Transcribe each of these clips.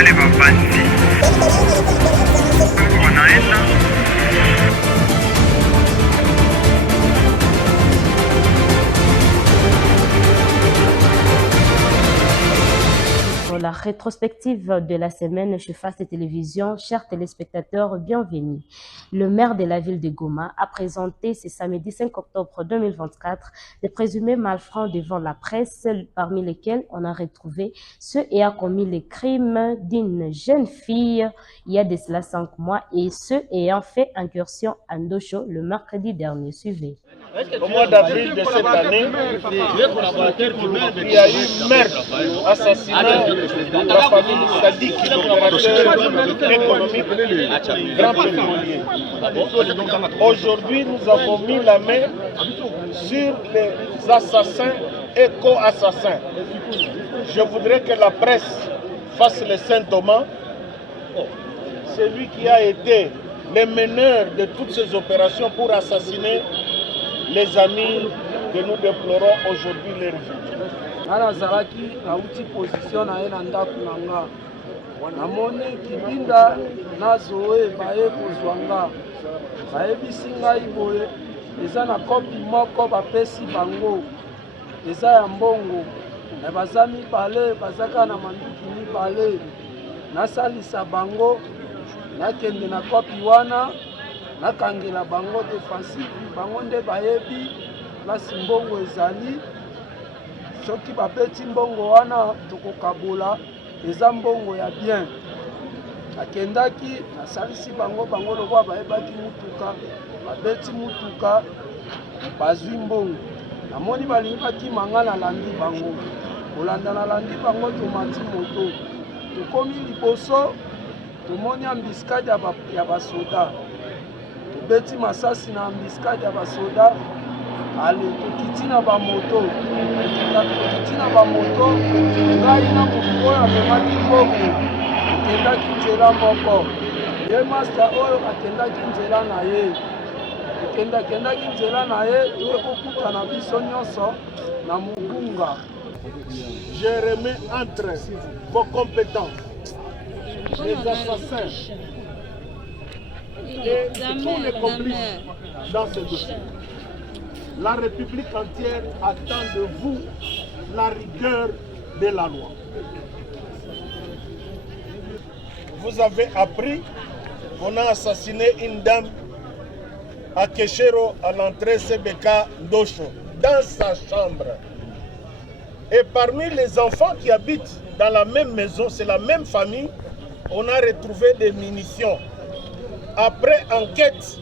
wale wapanzi wanaenda Pour la rétrospective de la semaine chez Face Télévisions, chers téléspectateurs, bienvenue. Le maire de la ville de Goma a présenté ce samedi 5 octobre 2024 des présumés malfrats devant la presse, parmi lesquels on a retrouvé ceux ayant commis les crimes d'une jeune fille il y a de cela 5 mois et ceux ayant fait incursion à Ndosho le mercredi dernier. Suivez. Au mois d'avril de cette année, il y a eu meurtre, assassinat de la famille Sadik, l'opérateur économique grand pétrolier. Aujourd'hui, nous avons mis la main sur les assassins et co-assassins. Je voudrais que la presse fasse le Saint-Thomas. Celui qui a été le meneur de toutes ces opérations pour assassiner les amis que nous déplorons aujourd'hui leur vie. Nazalaki nauti position na ye na ndako na nga namoni kibinda nazoe baye kozwa nga bayebisi ngai boye eza na kopi moko bapesi bango eza ya mbongo na baza mibale bazaka na manduki mibale nasalisa bango nakende na kopi wana nakangela bango defensive bango nde bayebi place mbongo ezali soki bapeti mbongo wana tokokabola eza mbongo ya bien akendaki nasalisi bango bango lokwa bayebaki mutuka babeti mutuka bazwi mbongo namoni balingi bakima nga nalandi bango kolanda nalandi bango tomati moto tokomi liboso tomoni ambiskade ya basoda tobeti masasi na ambiskade ya basoda ale tokiti na bamoto ngai na motu oyo amemaki mbongo akendaki nzela moko ye master oyo akendaki nzela na ye akendaki nzela na ye toyekokutana biso nyonso na mobunga. Je remets entre vos compétences les assassins et tous les complices dans ce dossier. La République entière attend de vous la rigueur de la loi. Vous avez appris qu'on a assassiné une dame à Keshero, à l'entrée CBK d'Osho, dans sa chambre. Et parmi les enfants qui habitent dans la même maison, c'est la même famille, on a retrouvé des munitions. Après enquête,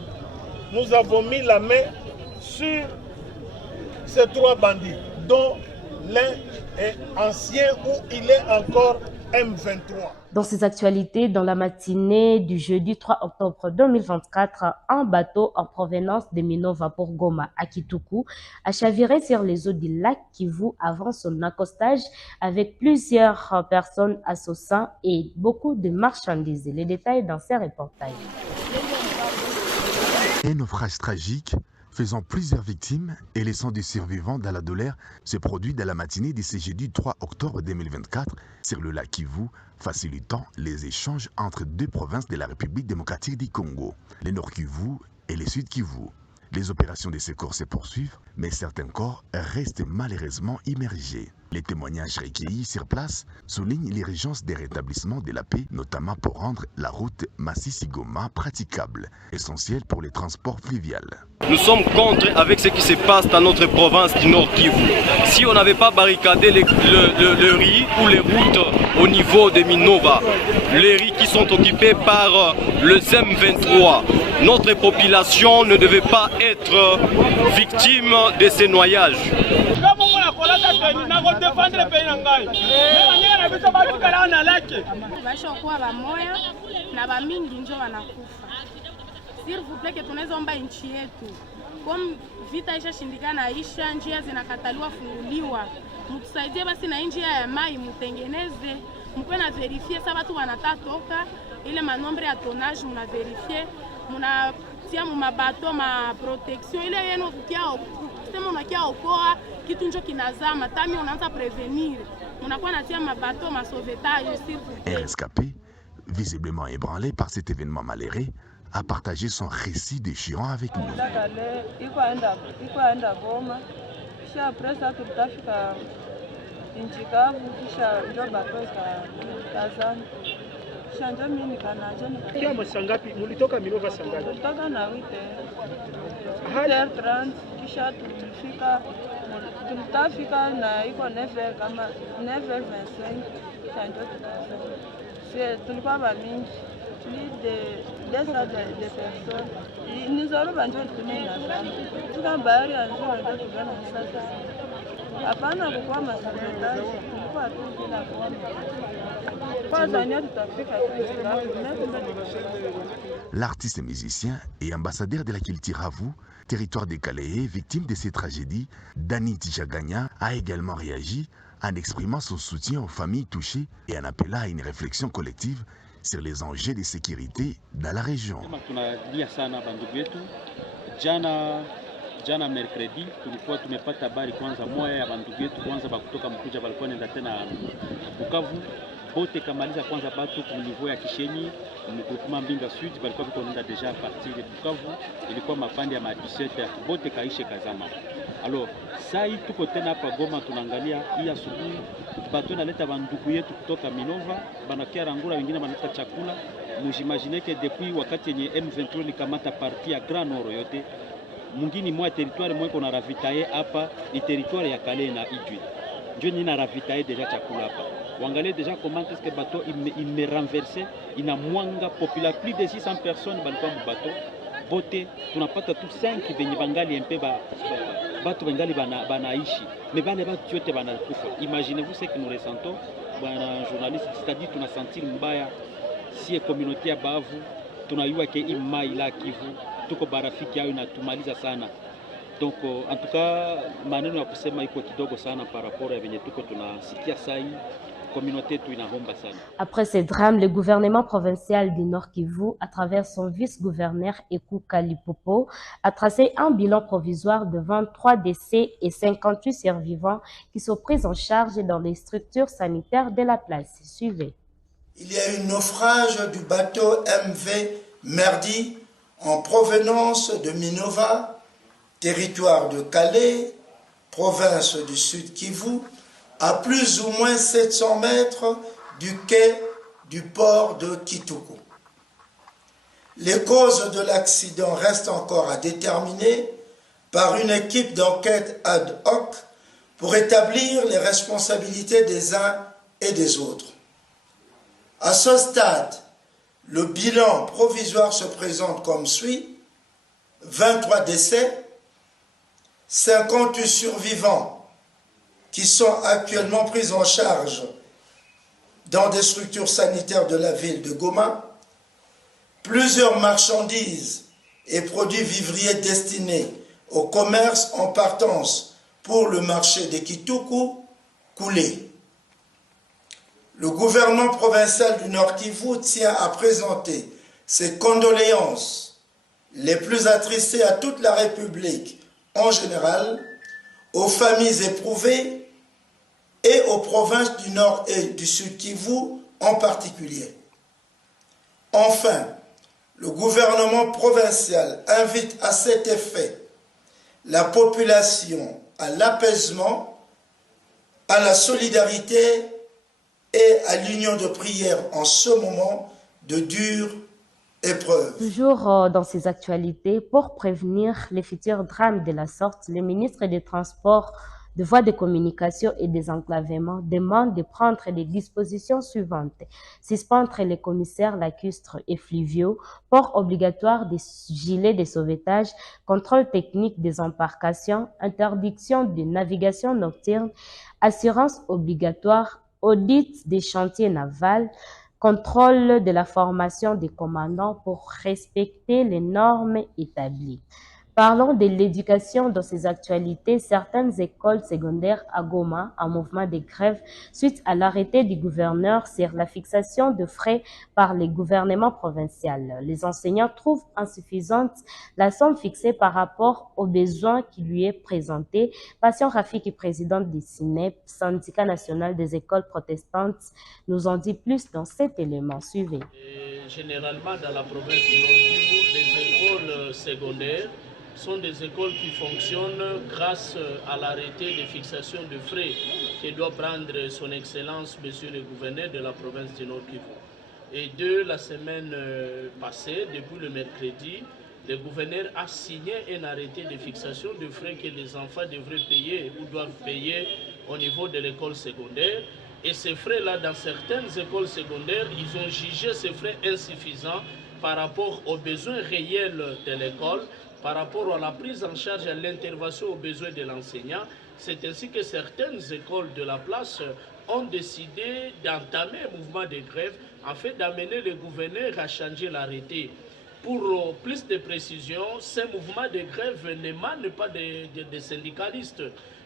nous avons mis la main sur ces 3 bandits, dont l'un est ancien ou il est encore M23. Dans ces actualités, dans la matinée du jeudi 3 octobre 2024, un bateau en provenance de Minova pour Goma à Kituku a chaviré sur les eaux du lac Kivu avant son accostage avec plusieurs personnes à son sein et beaucoup de marchandises. Les détails dans ces reportages. Un naufrage tragique faisant plusieurs victimes et laissant des survivants dans la douleur se produit dans la matinée de ce jeudi 3 octobre 2024 sur le lac Kivu, facilitant les échanges entre 2 provinces de la République démocratique du Congo, le Nord Kivu et le Sud Kivu. Les opérations de secours se poursuivent, mais certains corps restent malheureusement immergés. Les témoignages recueillis sur place soulignent l'urgence des rétablissements de la paix, notamment pour rendre la route Masisi-Goma praticable, essentielle pour les transports fluviaux. Nous sommes contre avec ce qui se passe dans notre province du Nord Kivu. Si on n'avait pas barricadé le riz ou les routes au niveau de Minova, les riz qui sont occupés par le M23, notre population ne devait pas être victime de ces noyages. S'il vous plaît, que tunawezomba nchi yetu. Comme vita ishashindikana, isha njia zinakataliwa funguliwa. Mtusaidie basi na njia ya mai mutengeneze. Mkwe na verifie sa watu wanatatoka ile manombre ya tonnage muna verifie. Muna tia mu mabato ma protection ile yenu kukia kusema unakia okoa kitu njo kinazama, tami unaanza prevenir, unakuwa natia mabateau ma sauvetage s'il vous plaît. Un rescapé, visiblement ébranlé par cet événement malheureux, a partagé son récit déchirant avec nous. Kama sangapi mulitoka Minova sangapi? Tulitoka na 8h30 kisha tulitafika na iko 9h kama 9h25 chanjo tukafika. Si tulikuwa ba mingi. Plus de 200 de personnes. Nous allons banjo tunaenda sana. Tuka bahari ya njoo ndio tugana sasa. Hapana kukua masametage. Tulikuwa tu bila kuona. L'artiste et musicien et ambassadeur de la Kiltiravu, territoire des Kaléé, victime de ces tragédies, Dani Tijaganya a également réagi en exprimant son soutien aux familles touchées et en appelant à une réflexion collective sur les enjeux de sécurité dans la région. Jana mercredi tulikuwa tumepata habari kwanza moya ya bandugu yetu kwanza bakutoka Mkuja balikuwa nenda tena Bukavu bote kamaliza kwanza batu ku niveau ya Kishenyi mgroupement Mbinga Sud balikuwa biko nenda deja partir de Bukavu, ilikuwa mapande ya 17h bote kaishe kazama. Alors sai tuko tena hapa Goma tunaangalia hii asubuhi batu naleta bandugu yetu kutoka Minova banakia rangura, wengine banaleta chakula. Mujimagine que depuis wakati yenye M23 likamata parti ya Grand Nord yote mungini mwa territoire mwa iko na ravitaye hapa ni territoire ya Kale na Idjwi. Ndio nina ravitaye deja chakula hapa. Wangalie deja comment est-ce que bateau il me renversé, ina mwanga popula plus de 600 personnes balikuwa mu bateau. Bote tunapata tu 5 venye bangali mpe batu bangali banaishi. Mais bale batu yote banakufa. Imaginez-vous ce que nous ressentons bana journaliste, c'est-à-dire tunasentir mbaya si communauté ya Bavu tunayua ke imai la Kivu tuko barafiki yao inatumaliza sana. Donc en tout cas maneno ya kusema iko kidogo sana par rapport ya venye tuko tunasikia sai communauté tu inahomba sana. Après ces drames, le gouvernement provincial du Nord Kivu, à travers son vice-gouverneur Ekou Kalipopo, a tracé un bilan provisoire de 23 décès et 58 survivants qui sont pris en charge dans les structures sanitaires de la place. Suivez. Il y a eu naufrage du bateau MV Merdi en provenance de Minova, territoire de Calais, province du Sud Kivu, à plus ou moins 700 mètres du quai du port de Kituku. Les causes de l'accident restent encore à déterminer par une équipe d'enquête ad hoc pour établir les responsabilités des uns et des autres. À ce stade, le bilan provisoire se présente comme suit: 23 décès, 58 survivants qui sont actuellement pris en charge dans des structures sanitaires de la ville de Goma, plusieurs marchandises et produits vivriers destinés au commerce en partance pour le marché de Kituku coulés. Le gouvernement provincial du Nord Kivu tient à présenter ses condoléances les plus attristées à toute la République en général, aux familles éprouvées et aux provinces du Nord et du Sud Kivu en particulier. Enfin, le gouvernement provincial invite à cet effet la population à l'apaisement, à la solidarité et à l'union de prière en ce moment de dure épreuve. Toujours dans ces actualités, pour prévenir les futurs drames de la sorte, le ministre des Transports, de voies de communication et des enclavements demande de prendre les dispositions suivantes. Suspendre les commissaires lacustres et fluviaux, port obligatoire des gilets de sauvetage, contrôle technique des embarcations, interdiction de navigation nocturne, assurance obligatoire, audit des chantiers navals, contrôle de la formation des commandants pour respecter les normes établies. Parlons de l'éducation dans ces actualités. Certaines écoles secondaires à Goma en mouvement de grève suite à l'arrêté du gouverneur sur la fixation de frais par les gouvernements provinciaux. Les enseignants trouvent insuffisante la somme fixée par rapport aux besoins qui lui est présenté. Patient Rafiki, président du SINEP, syndicat national des écoles protestantes, nous en dit plus dans cet élément. Suivez. Généralement, dans la province du Nord Kivu, les écoles secondaires sont des écoles qui fonctionnent grâce à l'arrêté de fixation de frais que doit prendre son Excellence, Monsieur le gouverneur de la province du Nord Kivu. Et de la semaine passée, depuis le mercredi, le gouverneur a signé un arrêté de fixation de frais que les enfants devraient payer ou doivent payer au niveau de l'école secondaire. Et ces frais-là, dans certaines écoles secondaires, ils ont jugé ces frais insuffisants par rapport aux besoins réels de l'école, par rapport à la prise en charge et à l'intervention aux besoins de l'enseignant. C'est ainsi que certaines écoles de la place ont décidé d'entamer un mouvement de grève afin d'amener le gouverneur à changer l'arrêté. Pour plus de précision, ce mouvement de grève n'émane pas des syndicalistes.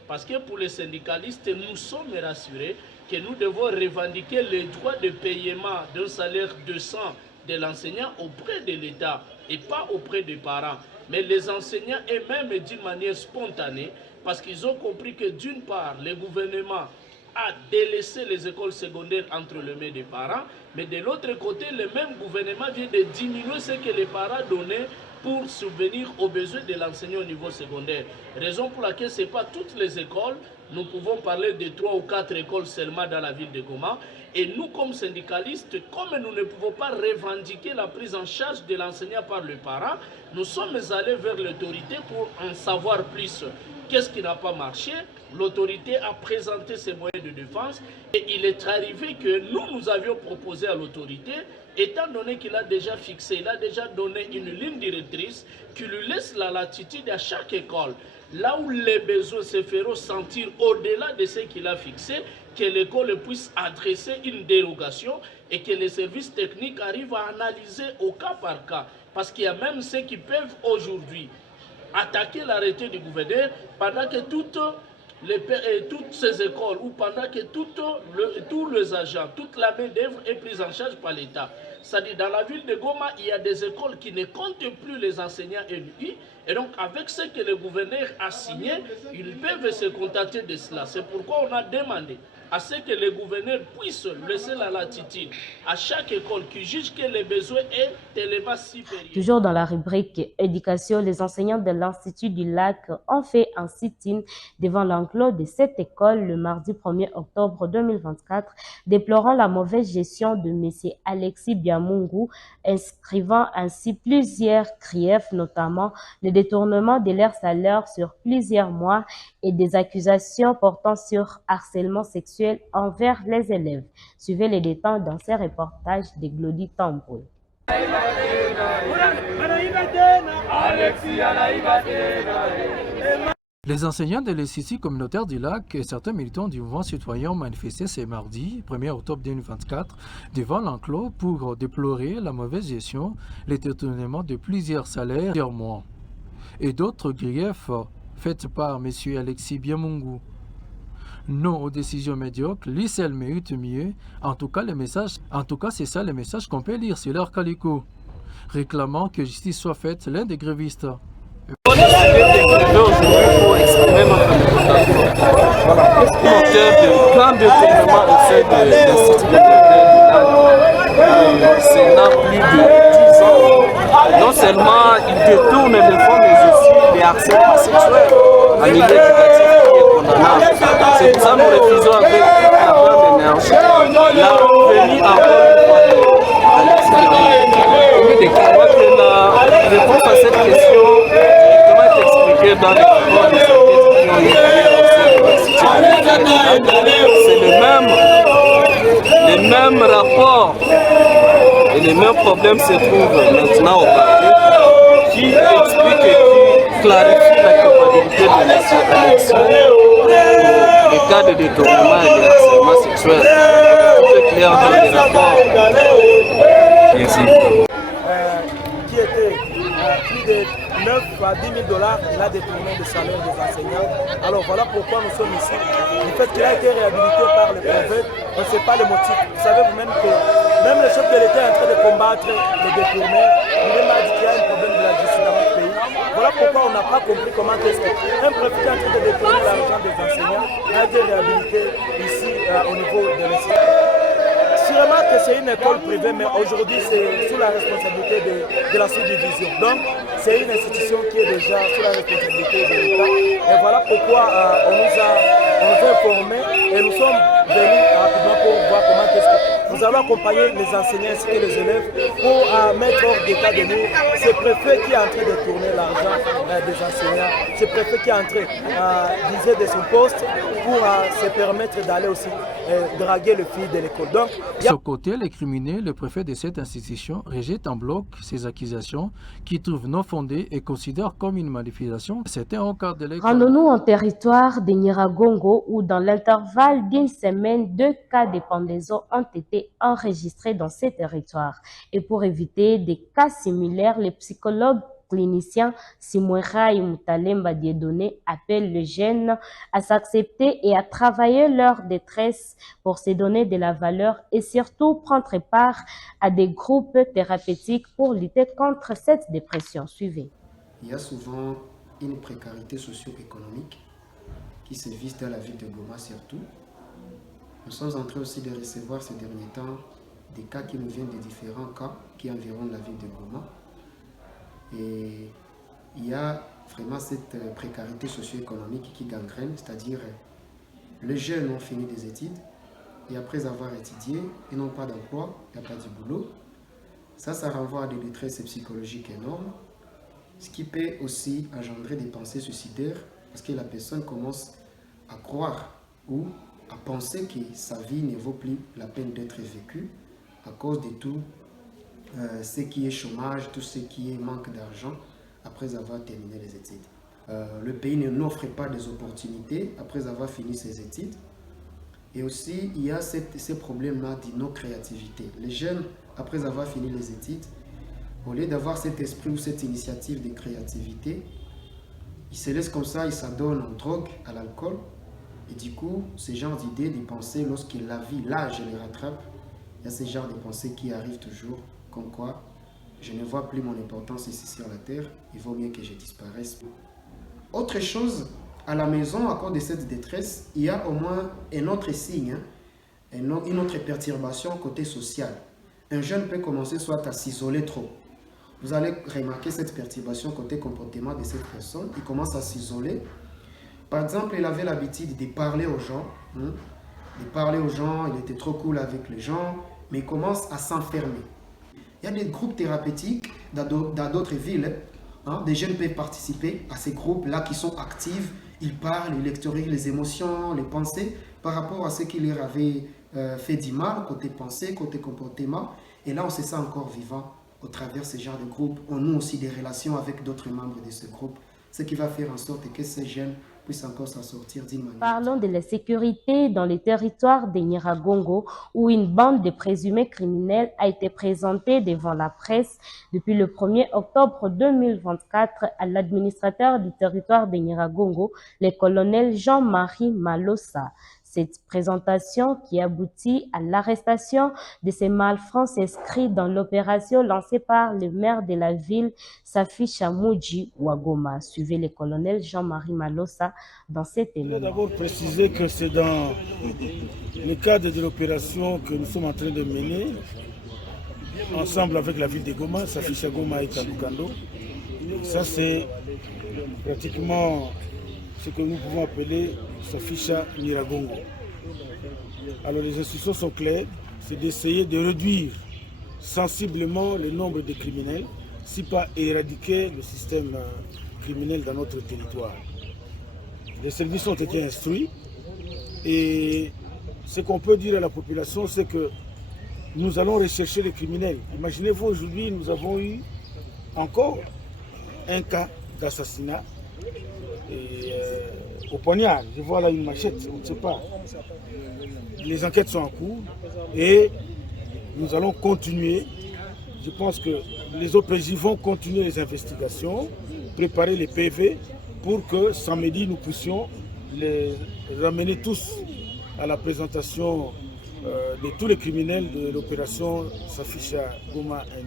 Parce que pour les syndicalistes, nous sommes rassurés que nous devons revendiquer le droit de paiement d'un salaire décent de l'enseignant auprès de l'État et pas auprès des parents. Mais les enseignants eux-mêmes d'une manière spontanée, parce qu'ils ont compris que d'une part, le gouvernement a délaissé les écoles secondaires entre les mains des parents, mais de l'autre côté, le même gouvernement vient de diminuer ce que les parents donnaient pour subvenir aux besoins de l'enseignant au niveau secondaire. Raison pour laquelle ce n'est pas toutes les écoles, nous pouvons parler de 3 ou 4 écoles seulement dans la ville de Goma. Et nous, comme syndicalistes, comme nous ne pouvons pas revendiquer la prise en charge de l'enseignant par le parent, nous sommes allés vers l'autorité pour en savoir plus. Qu'est-ce qui n'a pas marché? L'autorité a présenté ses moyens de défense et il est arrivé que nous avions proposé à l'autorité, étant donné qu'il a déjà fixé, il a déjà donné une ligne directrice qui lui laisse la latitude à chaque école. Là où les besoins se feront sentir au-delà de ce qu'il a fixé, que l'école puisse adresser une dérogation et que les services techniques arrivent à analyser au cas par cas. Parce qu'il y a même ceux qui peuvent aujourd'hui attaquer l'arrêté du gouverneur pendant que toutes ces écoles ou pendant que tous les agents, toute la main-d'œuvre est prise en charge par l'État. C'est-à-dire dans la ville de Goma, il y a des écoles qui ne comptent plus les enseignants élus. Et donc avec ce que le gouverneur a signé, ils peuvent se contenter de cela. C'est pourquoi on a demandé à ce que le gouverneur puisse laisser la latitude à chaque école qui juge que le besoin est tellement supérieur. Toujours dans la rubrique éducation, les enseignants de l'Institut du Lac ont fait un sit-in devant l'enclos de cette école le mardi 1er octobre 2024, déplorant la mauvaise gestion de M. Alexis Biamungu, inscrivant ainsi plusieurs griefs, notamment le détournement de leur salaire sur plusieurs mois et des accusations portant sur harcèlement sexuel envers les élèves. Suivez les détails dans ces reportages de Glody Tamboué. Les enseignants de l'Institut communautaire du Lac et certains militants du mouvement citoyen ont manifesté ce mardi, 1er octobre 2024, devant l'enclos pour déplorer la mauvaise gestion, les détournements de plusieurs salaires par mois et d'autres griefs faits par M. Alexis Biamungu. Non aux décisions médiocres, l'ICL mérite mieux. En tout cas, c'est ça le message qu'on peut lire sur leur calico, réclamant que justice soit faite l'un des grévistes. Pour exprimer notre mécontentement. Plan de tournement au sein de l'Institut communautaire du Sénat plus de 10 ans. Non seulement il détourne les fonds, mais aussi les harcèlements sexuels en milieu éducatif. C'est pour ça que nous refusons avec la grande énergie la venue encore une fois de déclarer que la réponse à cette question directement est expliquée dans les rapports des enquêtes qui ont été c'est le même rapport et les mêmes problèmes se trouvent maintenant au Parlement qui explique et qui clarifie la culpabilité de M. Alexis. Les cas de détournement et de harcèlement sexuel. Tout est clair dans les rapports. Merci. Qui était plus de 9 à 10 000 $, il a détourné le salaire des enseignants. Alors voilà pourquoi nous sommes ici. Le fait qu'il a été réhabilité par le préfet, on ne sait pas le motif. Vous savez vous-même que même le chef de l'État est en train de combattre les détournés. Il m'a dit qu'il y a un problème de la justice dans notre pays. Voilà pourquoi on n'a pas compris comment est-ce qu'un préfet qui est en train de détourner l'argent des enseignants a été réhabilité ici au niveau de l'institut. Sûrement que c'est une école privée, mais aujourd'hui c'est sous la responsabilité de la sous-division. Donc c'est une institution qui est déjà sous la responsabilité de l'État. Et voilà pourquoi on nous a informés et nous sommes venus rapidement pour voir comment est-ce que nous allons accompagner les enseignants ainsi que les élèves pour mettre hors d'état de nous ce préfet qui est en train de tourner l'argent des enseignants, ce préfet qui est en train d'user de son poste pour se permettre d'aller aussi draguer le fils de l'école. Donc, de son côté, les criminels, le préfet de cette institution rejette en bloc ces accusations qui trouvent non fondées et considère comme une manipulation. C'était en cas de l'école. Rendons-nous en territoire de Nyiragongo où dans l'intervalle d'une semaine, 2 cas de pendaison ont été enregistrés dans ces territoires. Et pour éviter des cas similaires, les psychologues cliniciens Simwera et Mutalemba Dieudonné appellent les jeunes à s'accepter et à travailler leur détresse pour se donner de la valeur et surtout prendre part à des groupes thérapeutiques pour lutter contre cette dépression. Suivez. Il y a souvent une précarité socio-économique qui se vise dans la ville de Goma surtout. Nous sommes en train aussi de recevoir ces derniers temps des cas qui nous viennent de différents cas qui environnent la ville de Goma. Et il y a vraiment cette précarité socio-économique qui gangrène, c'est-à-dire les jeunes ont fini des études et après avoir étudié, ils n'ont pas d'emploi, il n'y a pas de boulot. Ça renvoie à des détresses psychologiques énormes, ce qui peut aussi engendrer des pensées suicidaires parce que la personne commence à croire ou à penser que sa vie ne vaut plus la peine d'être vécue à cause de tout ce qui est chômage, tout ce qui est manque d'argent après avoir terminé les études. Le pays n'offre pas des opportunités après avoir fini ses études. Et aussi, il y a ces problèmes-là d'inno-créativité. Les jeunes, après avoir fini les études, au lieu d'avoir cet esprit ou cette initiative de créativité, ils se laissent comme ça, ils s'adonnent en drogue, à l'alcool. Et du coup, ce genre d'idées, de pensées, lorsque la vie, l'âge les rattrape, il y a ce genre de pensées qui arrivent toujours. Comme quoi, je ne vois plus mon importance ici sur la terre, il vaut mieux que je disparaisse. Autre chose, à la maison, à cause de cette détresse, il y a au moins un autre signe, une autre perturbation côté social. Un jeune peut commencer soit à s'isoler trop. Vous allez remarquer cette perturbation côté comportement de cette personne, il commence à s'isoler. Par exemple, il avait l'habitude de parler aux gens, il était trop cool avec les gens, mais il commence à s'enfermer. Il y a des groupes thérapeutiques dans d'autres villes. Des jeunes peuvent participer à ces groupes-là qui sont actifs. Ils parlent, ils extériorisent les émotions, les pensées par rapport à ce qui leur avait fait du mal, côté pensée, côté comportement. Et là, on se sent encore vivant au travers de ce genre de groupe. On noue aussi des relations avec d'autres membres de ce groupe, ce qui va faire en sorte que ces jeunes puissent encore s'en sortir d'une manière. Parlons de la sécurité dans les territoires de Nyiragongo où une bande de présumés criminels a été présentée devant la presse depuis le 1er octobre 2024 à l'administrateur du territoire de Nyiragongo, le colonel Jean-Marie Malossa. Cette présentation qui aboutit à l'arrestation de ces malfrats s'inscrit dans l'opération lancée par le maire de la ville, Safi Chamouji Ouagoma. Suivez le colonel Jean-Marie Malossa dans cet élément. Je vais d'abord préciser que c'est dans le cadre de l'opération que nous sommes en train de mener, ensemble avec la ville de Goma, Safi Chagoma et Kalukando. Ça, c'est pratiquement ce que nous pouvons appeler Saficha Nyiragongo. Alors les instructions sont claires, c'est d'essayer de réduire sensiblement le nombre de criminels, si pas éradiquer le système criminel dans notre territoire. Les services ont été instruits et ce qu'on peut dire à la population, c'est que nous allons rechercher les criminels. Imaginez-vous, aujourd'hui, nous avons eu encore un cas d'assassinat au poignard. Je vois là une machette, on ne sait pas. Les enquêtes sont en cours et nous allons continuer. Je pense que les OPJ vont continuer les investigations préparer les PV pour que samedi nous puissions les ramener tous à la présentation de tous les criminels de l'opération Safisha Goma et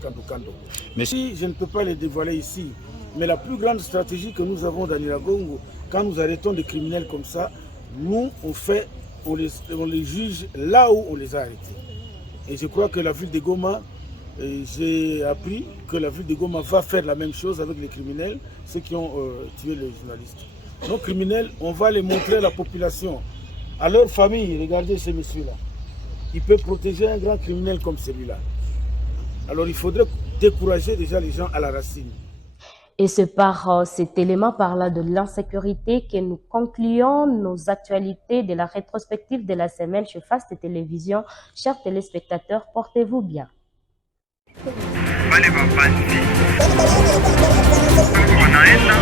Kando Kando. Mais si je ne peux pas les dévoiler ici, mais la plus grande stratégie que nous avons dans Nyiragongo, quand nous arrêtons des criminels comme ça, nous on les juge là où on les a arrêtés. Et je crois que la ville de Goma, j'ai appris que la ville de Goma va faire la même chose avec les criminels, ceux qui ont tué les journalistes. Nos criminels, on va les montrer à la population, à leur famille. Regardez ces messieurs-là. Ils peuvent protéger un grand criminel comme celui-là. Alors il faudrait décourager déjà les gens à la racine. Et c'est par cet élément, par là de l'insécurité, que nous concluons nos actualités de la rétrospective de la semaine chez Fast Télévision. Chers téléspectateurs, portez-vous bien. Wanaenda